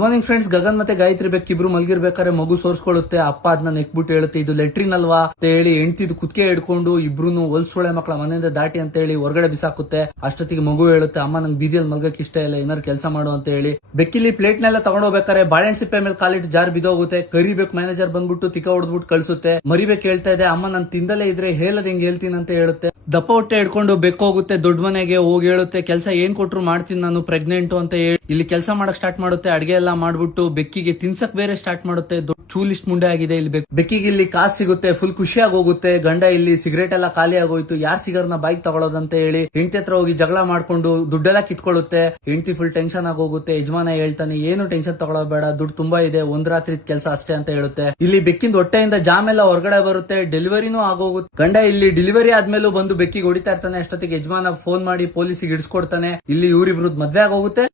Morning friends, Gagan ಮತ್ತೆ ಗಾಯತ್ರಿ ಬೆಕ್ಕಿಬ್ರು ಮಲ್ಗಿರ್ಬೇಕಾದ್ರೆ ಮಗು ಸೋರ್ಸ್ಕೊಳ್ಳುತ್ತೆ. ಅಪ್ಪ ಅದನ್ನ ನೆಕ್ಬಿಟ್ಟು ಹೇಳುತ್ತೆ ಇದು ಲೆಟ್ರಿನ್ ಅಲ್ವಾ ಅಂತ ಹೇಳಿ ಹೆಂಡ್ತಿದ್ ಕುತ್ಕೆ ಹಿಡ್ಕೊಂಡು ಇಬ್ರು ಹೊಲ್ಸೊಳೆ ಮಕ್ಕಳ ಮನೆಯಿಂದ ದಾಟಿ ಅಂತ ಹೇಳಿ ಹೊರಗಡೆ ಬಿಸಾಕುತ್ತೆ. ಅಷ್ಟೊತ್ತಿಗೆ ಮಗು ಹೇಳುತ್ತೆ, ಅಮ್ಮ ನಂಗೆ ಬೀದಿಯಲ್ಲಿ ಮಲ್ಗಕ್ ಇಷ್ಟ ಇಲ್ಲ, ಏನಾರು ಕೆಲಸ ಮಾಡು ಅಂತ ಹೇಳಿ. ಬೆಕ್ಕಿಲಿ ಪ್ಲೇಟ್ ನೆಲ್ಲ ತಗೊಂಡೋಗ್ಬೇಕಾರೆ ಬಾಳೆಹಣ್ಣು ಸಿಪ್ಪೆ ಮೇಲೆ ಕಾಲಿಟ್ಟು ಜಾರ್ ಬಿದ್ದೋಗುತ್ತೆ. ಕರಿಬೇಕು ಮ್ಯಾನೇಜರ್ ಬಂದ್ಬಿಟ್ಟು ತಿಕ್ಕ ಹೊಡೆದ್ಬಿಟ್ಟು ಕಳ್ಸುತ್ತೆ. ಮರಿಬೇಕು ಹೇಳ್ತಾ ಇದೆ, ಅಮ್ಮ ನಾನು ತಿಂದಲೇ ಇದ್ರೆ ಹೇಳದ್ ಹೆಂಗ್ ಹೇಳ್ತೀನಿ ಅಂತ ಹೇಳುತ್ತೆ. ದಪ್ಪ ಹೊಟ್ಟೆ ಹಿಡ್ಕೊಂಡು ಬೆಕ್ಕೋಗುತ್ತೆ ದೊಡ್ಡ ಮನೆಗೆ ಹೋಗಿ ಹೇಳುತ್ತೆ, ಕೆಲಸ ಏನ್ ಕೊಟ್ರು ಮಾಡ್ತೀನಿ ನಾನು ಪ್ರೆಗ್ನೆಂಟ್ ಅಂತ ಹೇಳಿ. ಇಲ್ಲಿ ಕೆಲಸ ಮಾಡಕ್ ಸ್ಟಾರ್ಟ್ ಮಾಡುತ್ತೆ. ಅಡ್ಗೆ ಎಲ್ಲ ಮಾಡ್ಬಿಟ್ಟು ಬೆಕ್ಕಿಗೆ ತಿನ್ಸಕ್ ಬೇರೆ ಸ್ಟಾರ್ಟ್ ಮಾಡುತ್ತೆ. ಚೂಲಿಸ್ಟ್ ಮುಂಡೆ ಆಗಿದೆ ಇಲ್ಲಿ ಬೆಕ್ಕಿಗೆ. ಇಲ್ಲಿ ಕಾಸು ಸಿಗುತ್ತೆ, ಫುಲ್ ಖುಷಿಯಾಗಿ ಹೋಗುತ್ತೆ. ಗಂಡ ಇಲ್ಲಿ ಸಿಗರೇಟ್ ಎಲ್ಲ ಖಾಲಿ ಆಗೋಯ್ತು, ಯಾರ್ ಸಿಗರ್ನ ಬೈಕ್ ತಗೊಳ್ಳೋದಂತ ಹೇಳಿ ಹೆಂಡತಿ ಹತ್ರ ಹೋಗಿ ಜಗಳ ಮಾಡ್ಕೊಂಡು ದುಡ್ಡೆಲ್ಲ ಕಿತ್ಕೊಳ್ಳುತ್ತೆ. ಹೆಂಡತಿ ಫುಲ್ ಟೆನ್ಷನ್ ಆಗೋಗುತ್ತೆ. ಯಜಮಾನ ಹೇಳ್ತಾನೆ, ಏನು ಟೆನ್ಷನ್ ತಗೊಳ್ಳೋಬೇಡ, ದುಡ್ಡು ತುಂಬಾ ಇದೆ, ಒಂದ್ ರಾತ್ರಿ ಕೆಲಸ ಅಷ್ಟೇ ಅಂತ ಹೇಳುತ್ತೆ. ಇಲ್ಲಿ ಬೆಕ್ಕಿಂದ ಹೊಟ್ಟೆಯಿಂದ ಜಾಮ್ ಎಲ್ಲ ಹೊರಗಡೆ ಬರುತ್ತೆ. ಡೆಲಿವರಿನೂ ಆಗೋಗುತ್ತೆ. ಗಂಡ ಇಲ್ಲಿ ಡೆಲಿವರಿ ಆದ್ಮೇಲೂ ಬಂದು ಬೆಕ್ಕಿಗೆ ಹೊಡಿತಾ ಇರ್ತಾನೆ. ಅಷ್ಟೊತ್ತಿಗೆ ಯಜಮಾನ ಫೋನ್ ಮಾಡಿ ಪೊಲೀಸಿಗೆ ಹಿಡಿಸ್ಕೊಡ್ತಾನೆ. ಇಲ್ಲಿ ಇವರಿಬ್ರದ್ ಮದ್ವೆ ಆಗೋಗುತ್ತೆ.